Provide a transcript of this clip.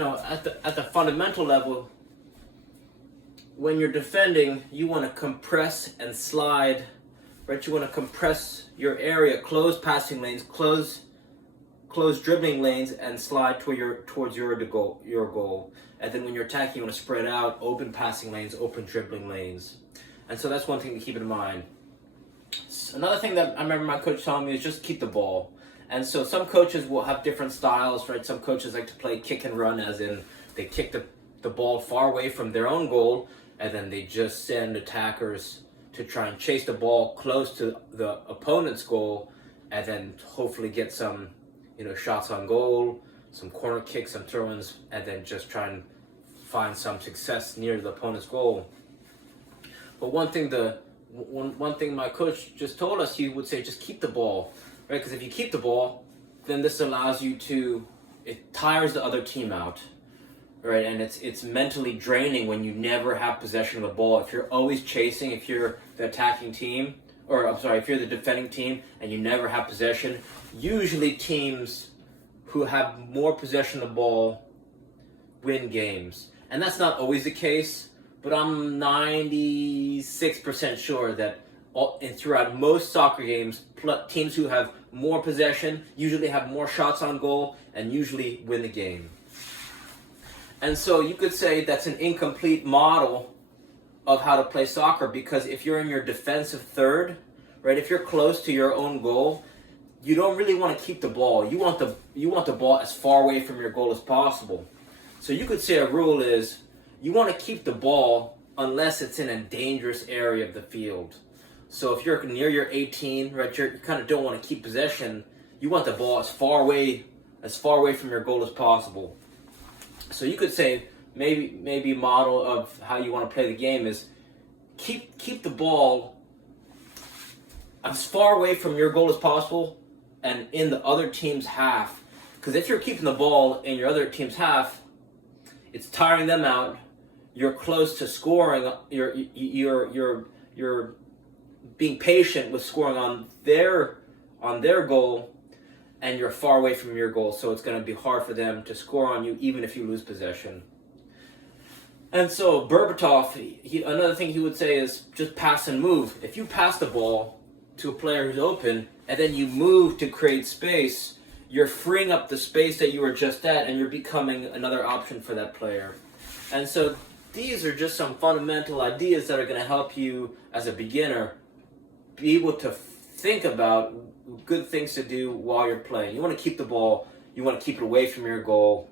At the fundamental level, when you're defending, you want to compress and slide, right? You want to compress your area, close passing lanes, close dribbling lanes, and slide towards your goal. And then when you're attacking, you want to spread out, open passing lanes, open dribbling lanes. And so that's one thing to keep in mind. Another thing that I remember my coach telling me is just keep the ball. And so some coaches will have different styles, right? Some coaches like to play kick and run, as in they kick the ball far away from their own goal, and then they just send attackers to try and chase the ball close to the opponent's goal, and then hopefully get some, shots on goal, some corner kicks, some throw-ins, and then just try and find some success near the opponent's goal. But one thing my coach just told us, he would say, just keep the ball, right? Because if you keep the ball, then this allows you it tires the other team out, right? And it's mentally draining when you never have possession of the ball. If you're always chasing, if you're the attacking team, if you're the defending team and you never have possession, usually teams who have more possession of the ball win games. And that's not always the case, but I'm 96% sure that throughout most soccer games, teams who have more possession usually have more shots on goal and usually win the game. And so you could say that's an incomplete model of how to play soccer, because if you're in your defensive third, right, if you're close to your own goal, you don't really want to keep the ball. You want the ball as far away from your goal as possible. So you could say a rule is you want to keep the ball unless it's in a dangerous area of the field. So if you're near your 18, right, you kind of don't want to keep possession. You want the ball as far away from your goal as possible. So you could say maybe a model of how you want to play the game is keep the ball as far away from your goal as possible and in the other team's half. Because if you're keeping the ball in your other team's half, it's tiring them out. You're close to scoring. You're being patient with scoring on their goal, and you're far away from your goal, so it's going to be hard for them to score on you, even if you lose possession. And so Berbatov, another thing he would say is just pass and move. If you pass the ball to a player who's open, and then you move to create space, you're freeing up the space that you were just at, and you're becoming another option for that player. And so these are just some fundamental ideas that are going to help you as a beginner be able to think about good things to do while you're playing. You want to keep the ball, you want to keep it away from your goal,